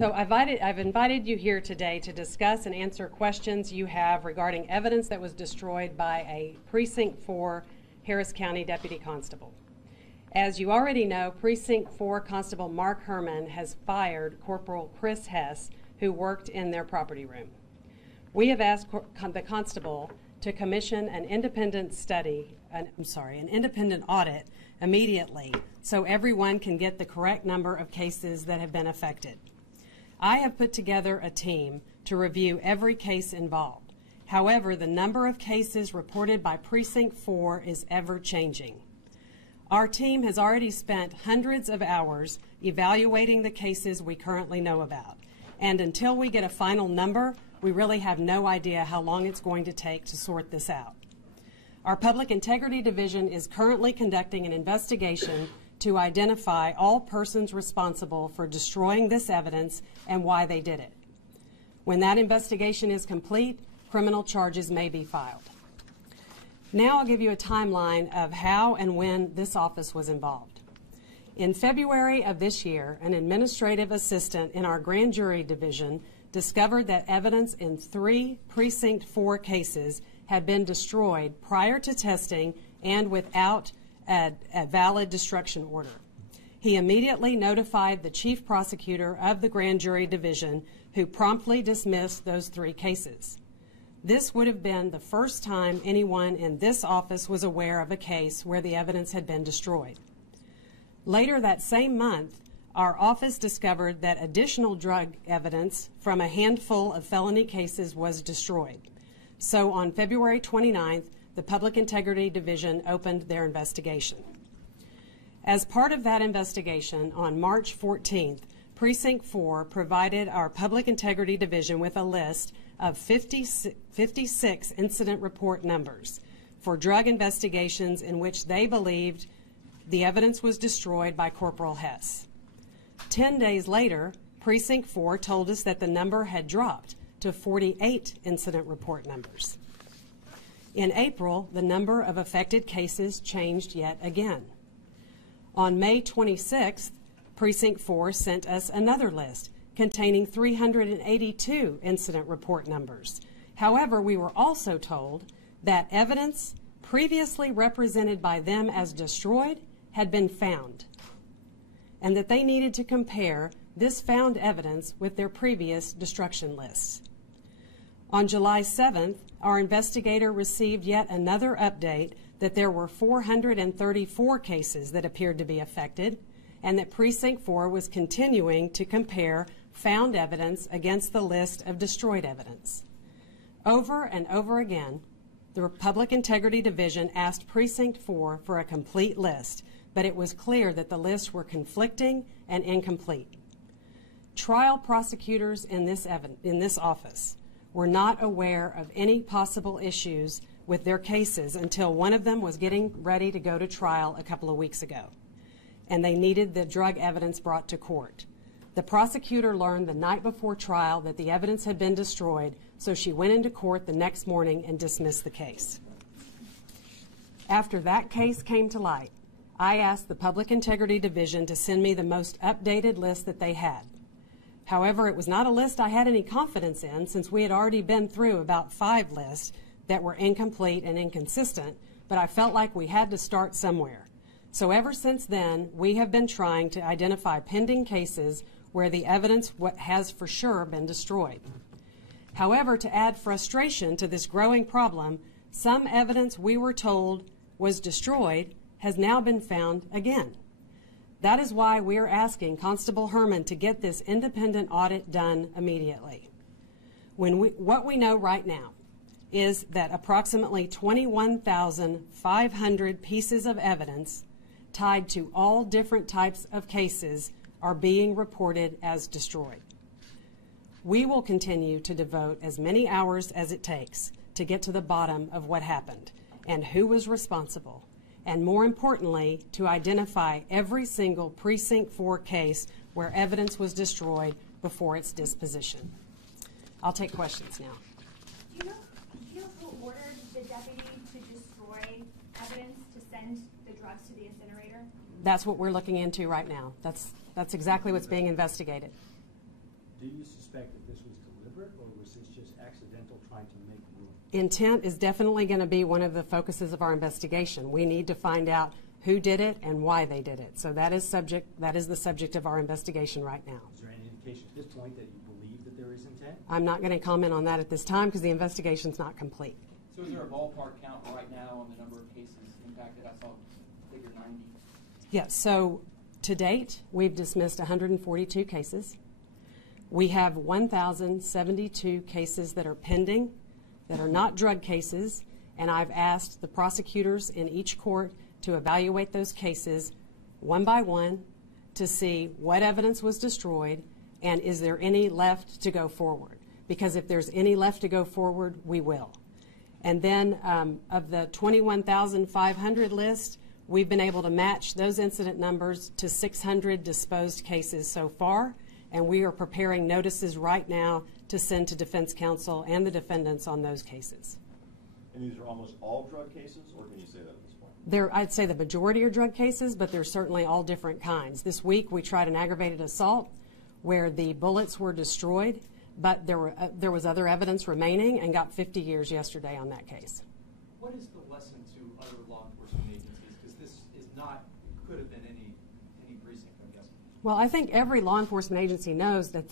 So I've invited you here today to discuss and answer questions you have regarding evidence that was destroyed by a Precinct 4 Harris County Deputy Constable. As you already know, Precinct 4 Constable Mark Herman has fired Corporal Chris Hess, who worked in their property room. We have asked the constable to commission an independent independent audit immediately so everyone can get the correct number of cases that have been affected. I have put together a team to review every case involved. However, the number of cases reported by Precinct 4 is ever changing. Our team has already spent hundreds of hours evaluating the cases we currently know about. And until we get a final number, we really have no idea how long it's going to take to sort this out. Our Public Integrity Division is currently conducting an investigation to identify all persons responsible for destroying this evidence and why they did it. When that investigation is complete, criminal charges may be filed. Now I'll give you a timeline of how and when this office was involved. In February of this year, an administrative assistant in our grand jury division discovered that evidence in 3 Precinct 4 cases had been destroyed prior to testing and without a valid destruction order. He immediately notified the chief prosecutor of the grand jury division, who promptly dismissed those 3 cases. This would have been the first time anyone in this office was aware of a case where the evidence had been destroyed. Later that same month, our office discovered that additional drug evidence from a handful of felony cases was destroyed. So on February 29th, the Public Integrity Division opened their investigation. As part of that investigation, on March 14th, Precinct 4 provided our Public Integrity Division with a list of 56 incident report numbers for drug investigations in which they believed the evidence was destroyed by Corporal Hess. 10 days later, Precinct 4 told us that the number had dropped to 48 incident report numbers. In April, the number of affected cases changed yet again. On May 26th, Precinct 4 sent us another list containing 382 incident report numbers. However, we were also told that evidence previously represented by them as destroyed had been found, and that they needed to compare this found evidence with their previous destruction lists. On July 7th, our investigator received yet another update that there were 434 cases that appeared to be affected, and that Precinct 4 was continuing to compare found evidence against the list of destroyed evidence. Over and over again, the Public Integrity Division asked Precinct 4 for a complete list, but it was clear that the lists were conflicting and incomplete. Trial prosecutors in this office were not aware of any possible issues with their cases until one of them was getting ready to go to trial a couple of weeks ago, and they needed the drug evidence brought to court. The prosecutor learned the night before trial that the evidence had been destroyed, so she went into court the next morning and dismissed the case. After that case came to light, I asked the Public Integrity Division to send me the most updated list that they had. However, it was not a list I had any confidence in, since we had already been through about 5 lists that were incomplete and inconsistent, but I felt like we had to start somewhere. So ever since then, we have been trying to identify pending cases where the evidence has for sure been destroyed. However, to add frustration to this growing problem, some evidence we were told was destroyed has now been found again. That is why we are asking Constable Herman to get this independent audit done immediately. What we know right now is that approximately 21,500 pieces of evidence tied to all different types of cases are being reported as destroyed. We will continue to devote as many hours as it takes to get to the bottom of what happened and who was responsible, and more importantly, to identify every single Precinct 4 case where evidence was destroyed before its disposition. I'll take questions now. Do you know who ordered the deputy to destroy evidence to send the drugs to the incinerator? That's what we're looking into right now. That's exactly what's being investigated. Do you suspect that this was deliberate, or was this just accidental trying to make room? Intent is definitely going to be one of the focuses of our investigation. We need to find out who did it and why they did it. So that is the subject of our investigation right now. Is there any indication at this point that you believe that there is intent? I'm not going to comment on that at this time because the investigation's not complete. So is there a ballpark count right now on the number of cases impacted? I saw figure 90. Yes, so to date, we've dismissed 142 cases. We have 1,072 cases that are pending, that are not drug cases, and I've asked the prosecutors in each court to evaluate those cases one by one to see what evidence was destroyed and is there any left to go forward. Because if there's any left to go forward, we will. And then of the 21,500 list, we've been able to match those incident numbers to 600 disposed cases so far, and we are preparing notices right now to send to defense counsel and the defendants on those cases. And these are almost all drug cases, or can you say that at this point? I'd say the majority are drug cases, but there's certainly all different kinds. This week we tried an aggravated assault where the bullets were destroyed, but there was other evidence remaining, and got 50 years yesterday on that case. What is the lesson to other law enforcement agencies? Because this is not, could have been any precinct, I'm guessing. Well, I think every law enforcement agency knows that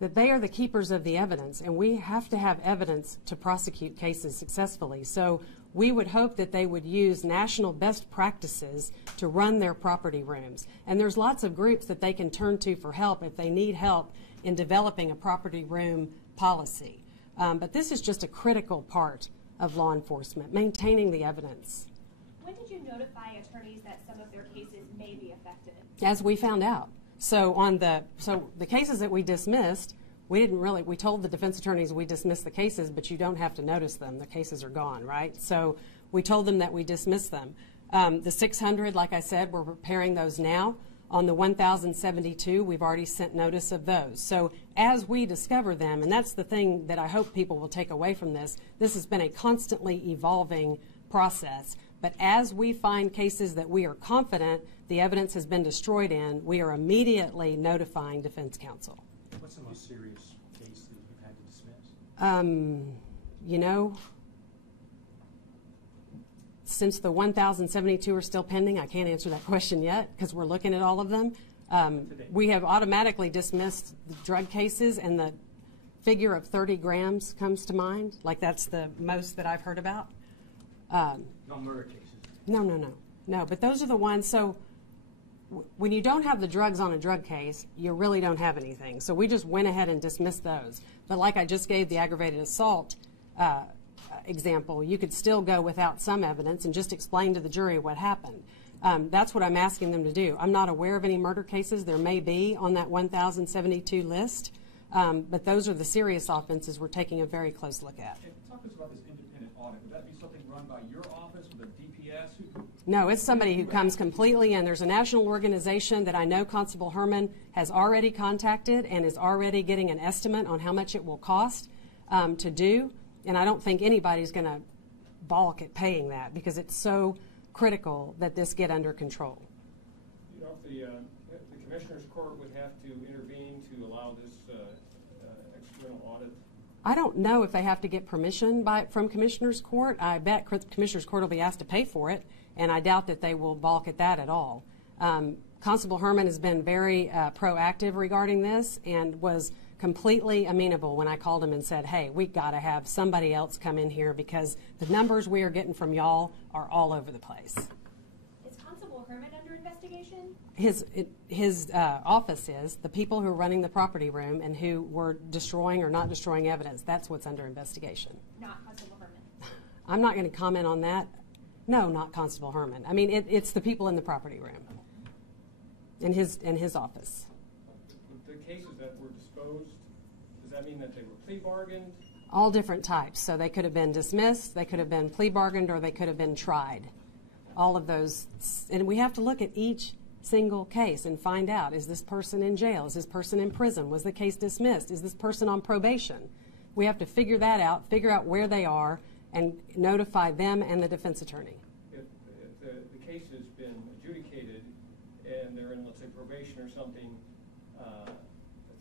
that they are the keepers of the evidence, and we have to have evidence to prosecute cases successfully. So we would hope that they would use national best practices to run their property rooms. And there's lots of groups that they can turn to for help if they need help in developing a property room policy. But this is just a critical part of law enforcement, maintaining the evidence. When did you notify attorneys that some of their cases may be affected? As we found out. So the cases that we dismissed, we told the defense attorneys we dismissed the cases, but you don't have to notice them. The cases are gone, right? So we told them that we dismissed them. The 600, like I said, we're preparing those now. On the 1,072, we've already sent notice of those. So as we discover them, and that's the thing that I hope people will take away from this, this has been a constantly evolving process. But as we find cases that we are confident the evidence has been destroyed in, we are immediately notifying defense counsel. What's the most serious case that you've had to dismiss? You know, since the 1,072 are still pending, I can't answer that question yet because we're looking at all of them. We have automatically dismissed the drug cases, and the figure of 30 grams comes to mind. Like that's the most that I've heard about. No murder cases? No, but those are the ones. So when you don't have the drugs on a drug case, you really don't have anything. So we just went ahead and dismissed those. But like I just gave the aggravated assault example, you could still go without some evidence and just explain to the jury what happened. That's what I'm asking them to do. I'm not aware of any murder cases. There may be on that 1,072 list, but those are the serious offenses we're taking a very close look at. Talk to us about this independent audit. Would that be something run by your office with a DPS? No, it's somebody who comes completely in. There's a national organization that I know Constable Herman has already contacted and is already getting an estimate on how much it will cost to do. And I don't think anybody's going to balk at paying that because it's so critical that this get under control. You know, if the Commissioner's Court would have to intervene to allow this external audit? I don't know if they have to get permission from Commissioner's Court. I bet Commissioner's Court will be asked to pay for it, and I doubt that they will balk at that at all. Constable Herman has been very proactive regarding this and was completely amenable when I called him and said, hey, we got to have somebody else come in here because the numbers we are getting from y'all are all over the place. Is Constable Herman under investigation? His office is. The people who are running the property room and who were destroying or not destroying evidence, that's what's under investigation. Not Constable Herman. I'm not going to comment on that. No, not Constable Herman. I mean, it's the people in the property room in his office. The cases that were disposed, does that mean that they were plea bargained? All different types. So they could have been dismissed, they could have been plea bargained, or they could have been tried. All of those. And we have to look at each single case and find out, is this person in jail? Is this person in prison? Was the case dismissed? Is this person on probation? We have to figure that out, figure out where they are, and notify them and the defense attorney. If the case has been adjudicated and they're in, let's say, probation or something,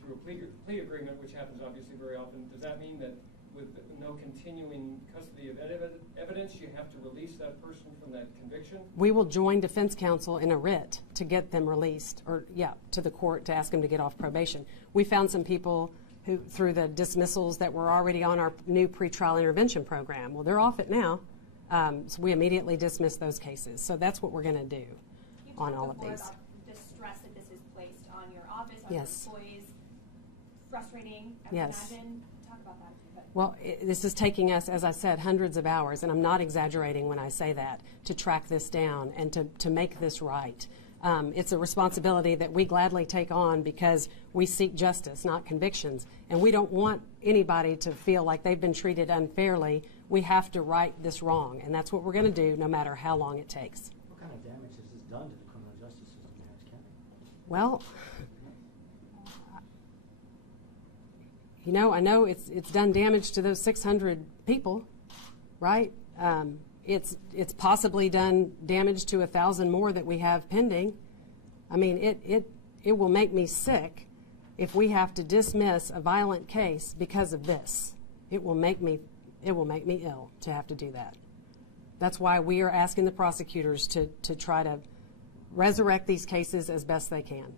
through a plea agreement, which happens obviously very often, does that mean that with no continuing custody of evidence, you have to release that person from that conviction? We will join defense counsel in a writ to get them released, or to the court to ask them to get off probation. We found some people who, through the dismissals that were already on our new pretrial intervention program. Well, they're off it now, so we immediately dismissed those cases. So that's what we're going to do on all of these. About the stress that this is placed on your office, on Yes. your employees. Frustrating, I would Yes. imagine. Talk about that. Well, this is taking us, as I said, hundreds of hours, and I'm not exaggerating when I say that, to track this down and to make this right. It's a responsibility that we gladly take on because we seek justice, not convictions, and we don't want anybody to feel like they've been treated unfairly. We have to right this wrong, and that's what we're going to do no matter how long it takes. What kind of damage has this done to the criminal justice system in Harris County? Well, you know, I know it's done damage to those 600 people, right? It's possibly done damage to 1,000 more that we have pending. I mean, it will make me sick if we have to dismiss a violent case because of this. It will make me ill to have to do that. That's why we are asking the prosecutors to try to resurrect these cases as best they can.